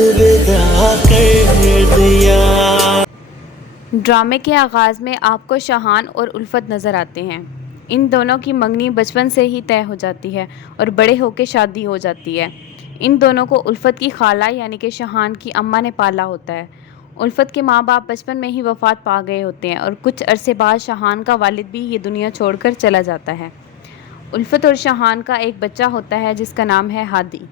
الوداع کر دیا۔ ڈرامے کے آغاز میں آپ کو شاہان اور الفت نظر آتے ہیں۔ ان دونوں کی منگنی بچپن سے ہی طے ہو جاتی ہے اور بڑے ہو کے شادی ہو جاتی ہے۔ ان دونوں کو الفت کی خالہ یعنی کہ شاہان کی اماں نے پالا ہوتا ہے۔ الفت کے ماں باپ بچپن میں ہی وفات پا گئے ہوتے ہیں اور کچھ عرصے بعد شاہان کا والد بھی یہ دنیا چھوڑ کر چلا جاتا ہے۔ الفت اور شاہان کا ایک بچہ ہوتا ہے جس کا نام ہے ہادی۔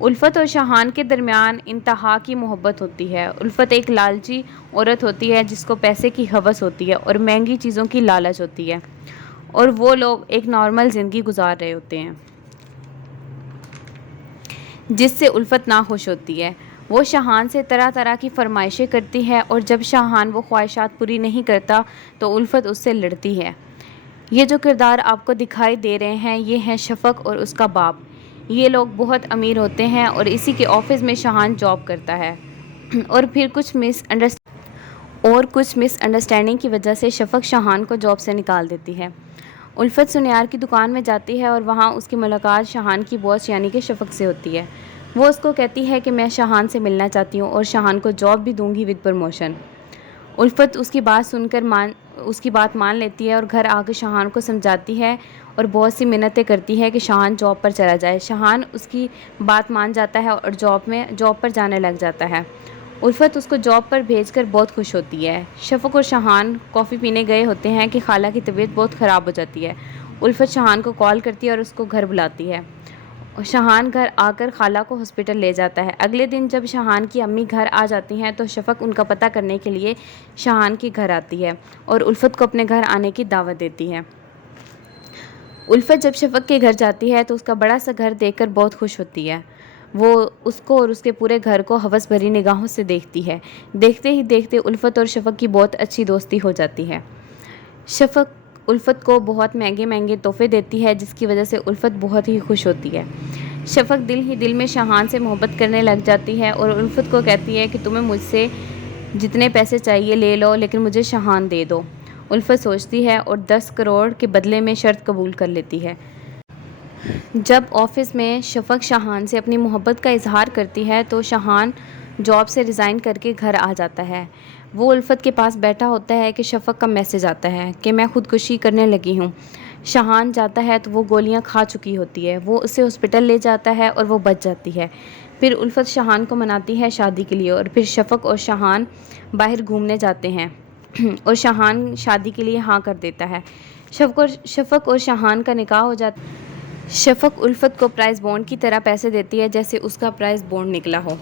الفت اور شاہان کے درمیان انتہا کی محبت ہوتی ہے۔ الفت ایک لالچی عورت ہوتی ہے جس کو پیسے کی ہوس ہوتی ہے اور مہنگی چیزوں کی لالچ ہوتی ہے، اور وہ لوگ ایک نارمل زندگی گزار رہے ہوتے ہیں جس سے الفت ناخوش ہوتی ہے۔ وہ شاہان سے طرح طرح کی فرمائشیں کرتی ہے اور جب شاہان وہ خواہشات پوری نہیں کرتا تو الفت اس سے لڑتی ہے۔ یہ جو کردار آپ کو دکھائی دے رہے ہیں یہ ہیں شفق اور اس کا باپ۔ یہ لوگ بہت امیر ہوتے ہیں اور اسی کے آفس میں شاہان جاب کرتا ہے، اور پھر کچھ مس انڈرسٹینڈنگ کی وجہ سے شفق شاہان کو جاب سے نکال دیتی ہے۔ الفت سنیار کی دکان میں جاتی ہے اور وہاں اس کی ملاقات شاہان کی باس یعنی کہ شفق سے ہوتی ہے۔ وہ اس کو کہتی ہے کہ میں شاہان سے ملنا چاہتی ہوں اور شاہان کو جاب بھی دوں گی ود پروموشن۔ الفت اس کی بات سن کر اس کی بات مان لیتی ہے اور گھر آ کے شاہان کو سمجھاتی ہے اور بہت سی منتیں کرتی ہے کہ شاہان جاب پر چلا جائے۔ شاہان اس کی بات مان جاتا ہے اور جاب پر جانے لگ جاتا ہے۔ الفت اس کو جاب پر بھیج کر بہت خوش ہوتی ہے۔ شفق اور شاہان کافی پینے گئے ہوتے ہیں کہ خالہ کی طبیعت بہت خراب ہو جاتی ہے۔ الفت شاہان کو کال کرتی ہے اور اس کو گھر بلاتی ہے۔ شاہان گھر آ کر خالہ کو ہاسپٹل لے جاتا ہے۔ اگلے دن جب شاہان کی امی گھر آ جاتی ہیں تو شفق ان کا پتہ کرنے کے لیے شاہان کے گھر آتی ہے اور الفت کو اپنے گھر آنے کی دعوت دیتی ہے۔ الفت جب شفق کے گھر جاتی ہے تو اس کا بڑا سا گھر دیکھ کر بہت خوش ہوتی ہے۔ وہ اس کو اور اس کے پورے گھر کو ہوس بھری نگاہوں سے دیکھتی ہے۔ دیکھتے ہی دیکھتے الفت اور شفق کی بہت اچھی دوستی ہو جاتی ہے۔ شفق الفت کو بہت مہنگے مہنگے تحفے دیتی ہے جس کی وجہ سے الفت بہت ہی خوش ہوتی ہے۔ شفق دل ہی دل میں شاہان سے محبت کرنے لگ جاتی ہے اور الفت کو کہتی ہے کہ تمہیں مجھ سے جتنے پیسے چاہیے لے لو لیکن مجھے شاہان دے دو۔ الفت سوچتی ہے اور 10 کروڑ کے بدلے میں شرط قبول کر لیتی ہے۔ جب آفس میں شفق شاہان سے اپنی محبت کا اظہار کرتی ہے تو شاہان جاب سے ریزائن کر کے گھر آ جاتا ہے۔ وہ الفت کے پاس بیٹھا ہوتا ہے کہ شفق کا میسج آتا ہے کہ میں خودکشی کرنے لگی ہوں۔ شاہان جاتا ہے تو وہ گولیاں کھا چکی ہوتی ہے۔ وہ اسے ہاسپٹل لے جاتا ہے اور وہ بچ جاتی ہے۔ پھر الفت شاہان کو مناتی ہے شادی کے لیے اور پھر شفق اور شاہان باہر گھومنے جاتے ہیں اور شاہان شادی کے لیے ہاں کر دیتا ہے۔ شفق اور شاہان کا نکاح ہو جاتا ہے۔ شفق الفت کو پرائز بانڈ کی طرح پیسے دیتی ہے جیسے اس کا پرائز بانڈ نکلا ہو۔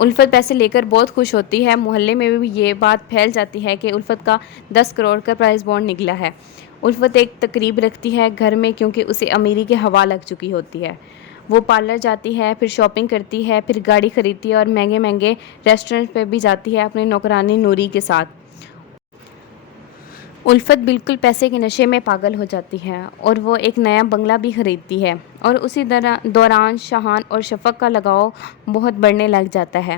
الفت پیسے لے کر بہت خوش ہوتی ہے۔ محلے میں بھی یہ بات پھیل جاتی ہے کہ الفت کا 10 کروڑ کا پرائز بانڈ نکلا ہے۔ الفت ایک تقریب رکھتی ہے گھر میں کیونکہ اسے امیری کے ہوا لگ چکی ہوتی ہے۔ وہ پارلر جاتی ہے، پھر شاپنگ کرتی ہے، پھر گاڑی خریدتی ہے اور مہنگے مہنگے ریسٹورنٹ پہ بھی جاتی ہے اپنی نوکرانی نوری کے ساتھ۔ الفت بالکل پیسے کے نشے میں پاگل ہو جاتی ہے اور وہ ایک نیا بنگلہ بھی خریدتی ہے، اور اسی دوران شاہان اور شفق کا لگاؤ بہت بڑھنے لگ جاتا ہے۔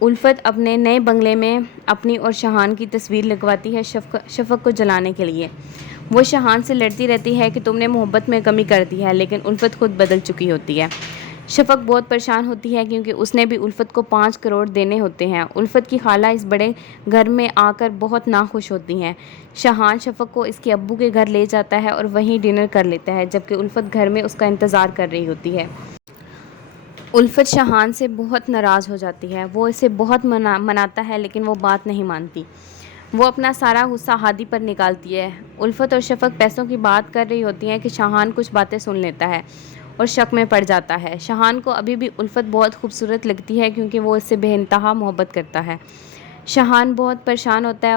الفت اپنے نئے بنگلے میں اپنی اور شاہان کی تصویر لگواتی ہے شفق کو جلانے کے لیے۔ وہ شاہان سے لڑتی رہتی ہے کہ تم نے محبت میں کمی کر دی ہے، لیکن الفت خود بدل چکی ہوتی ہے۔ شفق بہت پریشان ہوتی ہے کیونکہ اس نے بھی الفت کو 5 کروڑ دینے ہوتے ہیں۔ الفت کی خالہ اس بڑے گھر میں آ کر بہت ناخوش ہوتی ہیں۔ شاہان شفق کو اس کے ابو کے گھر لے جاتا ہے اور وہیں ڈنر کر لیتا ہے جبکہ الفت گھر میں اس کا انتظار کر رہی ہوتی ہے۔ الفت شاہان سے بہت ناراض ہو جاتی ہے۔ وہ اسے بہت مناتا ہے لیکن وہ بات نہیں مانتی۔ وہ اپنا سارا غصہ ہادی پر نکالتی ہے۔ الفت اور شفق پیسوں کی بات کر رہی ہوتی ہیں کہ شاہان کچھ باتیں سن لیتا ہے اور شک میں پڑ جاتا ہے۔ شاہان کو ابھی بھی الفت بہت خوبصورت لگتی ہے کیونکہ وہ اس سے بے انتہا محبت کرتا ہے۔ شاہان بہت پریشان ہوتا ہے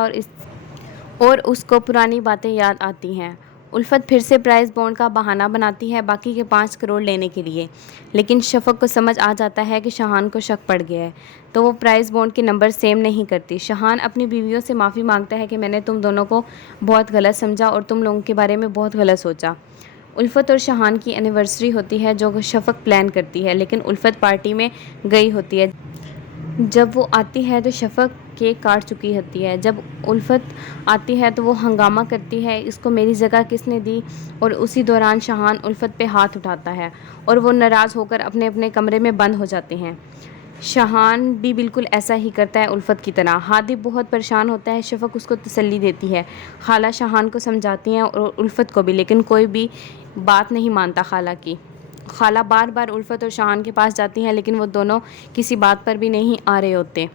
اور اس کو پرانی باتیں یاد آتی ہیں۔ الفت پھر سے پرائز بانڈ کا بہانہ بناتی ہے باقی کے 5 کروڑ لینے کے لیے، لیکن شفق کو سمجھ آ جاتا ہے کہ شاہان کو شک پڑ گیا ہے تو وہ پرائز بانڈ کے نمبر سیم نہیں کرتی۔ شاہان اپنی بیویوں سے معافی مانگتا ہے کہ میں نے تم دونوں کو بہت غلط سمجھا اور تم لوگوں کے بارے میں بہت غلط سوچا۔ الفت اور شاہان کی اینیورسری ہوتی ہے جو شفق پلان کرتی ہے، لیکن الفت پارٹی میں گئی ہوتی ہے۔ جب وہ آتی ہے تو شفق کیک کاٹ چکی ہوتی ہے۔ جب الفت آتی ہے تو وہ ہنگامہ کرتی ہے، اس کو میری جگہ کس نے دی، اور اسی دوران شاہان الفت پہ ہاتھ اٹھاتا ہے اور وہ ناراض ہو کر اپنے اپنے کمرے میں بند ہو جاتے ہیں۔ شاہان بھی بالکل ایسا ہی کرتا ہے الفت کی طرح۔ ہادی بہت پریشان ہوتا ہے، شفق اس کو تسلی دیتی ہے، خالہ شاہان کو سمجھاتی ہیں اور الفت کو بھی، لیکن کوئی بھی بات نہیں مانتا خالہ کی۔ خالہ بار بار الفت اور شاہان کے پاس جاتی ہیں لیکن وہ دونوں کسی بات پر بھی نہیں آ رہے ہوتے۔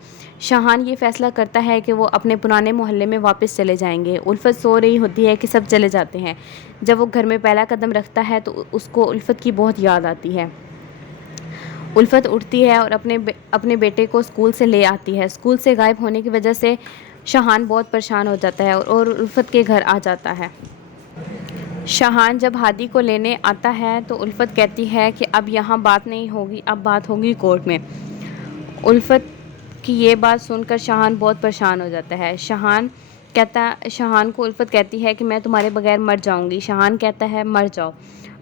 شاہان یہ فیصلہ کرتا ہے کہ وہ اپنے پرانے محلے میں واپس چلے جائیں گے۔ الفت سو رہی ہوتی ہے کہ سب چلے جاتے ہیں۔ جب وہ گھر میں پہلا قدم رکھتا ہے تو اس کو الفت کی بہت یاد آتی ہے۔ الفت اٹھتی ہے اور اپنے بیٹے کو اسکول سے لے آتی ہے۔ اسکول سے غائب ہونے کی وجہ سے شاہان بہت پریشان ہو جاتا ہے اور الفت کے گھر آ جاتا ہے۔ شاہان جب ہادی کو لینے آتا ہے تو الفت کہتی ہے کہ اب یہاں بات نہیں ہوگی، اب بات ہوگی کورٹ میں۔ الفت کی یہ بات سن کر شاہان بہت پریشان ہو جاتا ہے۔ شاہان کو الفت کہتی ہے کہ میں تمہارے بغیر مر جاؤں گی۔ شاہان کہتا ہے مر جاؤ۔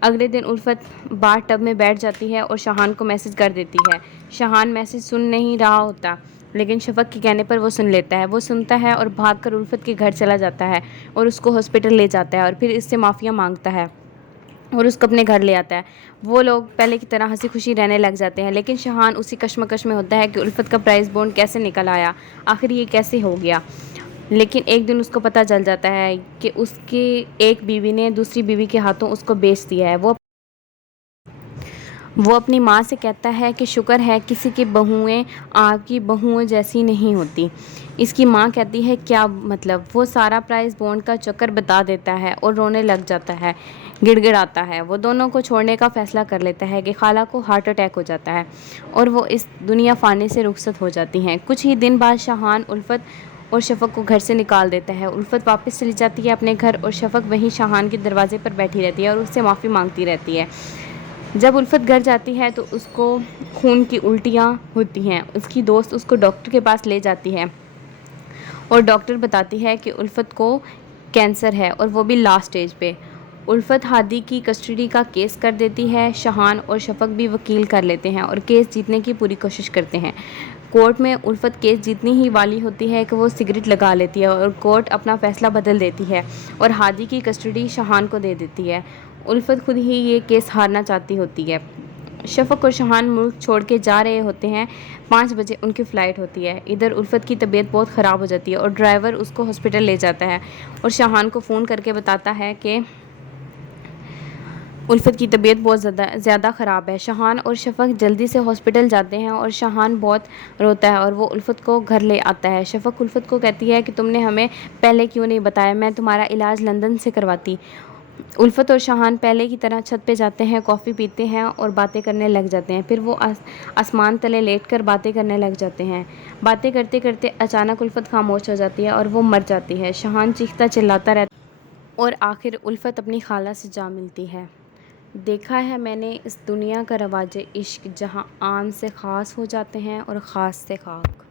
اگلے دن الفت باتھ ٹب میں بیٹھ جاتی ہے اور شاہان کو میسج کر دیتی ہے۔ شاہان میسج سن نہیں رہا ہوتا لیکن شفق کے کہنے پر وہ سن لیتا ہے۔ وہ سنتا ہے اور بھاگ کر الفت کے گھر چلا جاتا ہے اور اس کو ہاسپٹل لے جاتا ہے اور پھر اس سے معافیا مانگتا ہے اور اس کو اپنے گھر لے آتا ہے۔ وہ لوگ پہلے کی طرح ہنسی خوشی رہنے لگ جاتے ہیں لیکن شاہان اسی کشمکش میں ہوتا ہے کہ الفت کا پرائز بونڈ کیسے نکل آیا، آخر یہ کیسے ہو گیا۔ لیکن ایک دن اس کو پتہ چل جاتا ہے کہ اس کی ایک بیوی نے دوسری بیوی کے ہاتھوں اس کو بیچ دیا ہے۔ وہ اپنی ماں سے کہتا ہے کہ شکر ہے کسی کی بہوئیں آپ کی بہوؤں جیسی نہیں ہوتی۔ اس کی ماں کہتی ہے کیا مطلب؟ وہ سارا پرائز بونڈ کا چکر بتا دیتا ہے اور رونے لگ جاتا ہے، گڑ گڑاتا ہے۔ وہ دونوں کو چھوڑنے کا فیصلہ کر لیتا ہے کہ خالہ کو ہارٹ اٹیک ہو جاتا ہے اور وہ اس دنیا فانی سے رخصت ہو جاتی ہیں۔ کچھ ہی دن بعد شاہان الفت اور شفق کو گھر سے نکال دیتا ہے۔ الفت واپس چلی جاتی ہے اپنے گھر اور شفق وہیں شاہان کے دروازے پر بیٹھی رہتی ہے اور اس سے معافی مانگتی رہتی ہے۔ جب الفت گھر جاتی ہے تو اس کو خون کی الٹیاں ہوتی ہیں۔ اس کی دوست اس کو ڈاکٹر کے پاس لے جاتی ہے اور ڈاکٹر بتاتی ہے کہ الفت کو کینسر ہے اور وہ بھی لاسٹ سٹیج پہ۔ الفت ہادی کی کسٹڈی کا کیس کر دیتی ہے۔ شاہان اور شفق بھی وکیل کر لیتے ہیں اور کیس جیتنے کی پوری کوشش کرتے ہیں۔ کورٹ میں الفت کیس جیتنے ہی والی ہوتی ہے کہ وہ سگریٹ لگا لیتی ہے اور کورٹ اپنا فیصلہ بدل دیتی ہے اور ہادی کی کسٹڈی شاہان کو دے دیتی ہے۔ الفت خود ہی یہ کیس ہارنا چاہتی ہوتی ہے۔ شفق اور شاہان ملک چھوڑ کے جا رہے ہوتے ہیں۔ 5 بجے ان کی فلائٹ ہوتی ہے۔ ادھر الفت کی طبیعت بہت خراب ہو جاتی ہے اور ڈرائیور اس کو ہاسپٹل لے جاتا ہے اور شاہان کو فون کر کے بتاتا ہے کہ الفت کی طبیعت بہت زیادہ خراب ہے۔ شاہان اور شفق جلدی سے ہاسپٹل جاتے ہیں اور شاہان بہت روتا ہے اور وہ الفت کو گھر لے آتا ہے۔ شفق الفت کو کہتی ہے کہ تم نے ہمیں پہلے کیوں نہیں بتایا، میں تمہارا علاج لندن سے کرواتی۔ الفت اور شاہان پہلے کی طرح چھت پہ جاتے ہیں، کافی پیتے ہیں اور باتیں کرنے لگ جاتے ہیں۔ پھر وہ آسمان تلے لیٹ کر باتیں کرنے لگ جاتے ہیں۔ باتیں کرتے کرتے اچانک الفت خاموش ہو جاتی ہے اور وہ مر جاتی ہے۔ شاہان چیختا چلاتا رہتا ہے اور آخر الفت اپنی خالہ سے جا ملتی ہے۔ دیکھا ہے میں نے اس دنیا کا رواج عشق، جہاں عام سے خاص ہو جاتے ہیں اور خاص سے خاک۔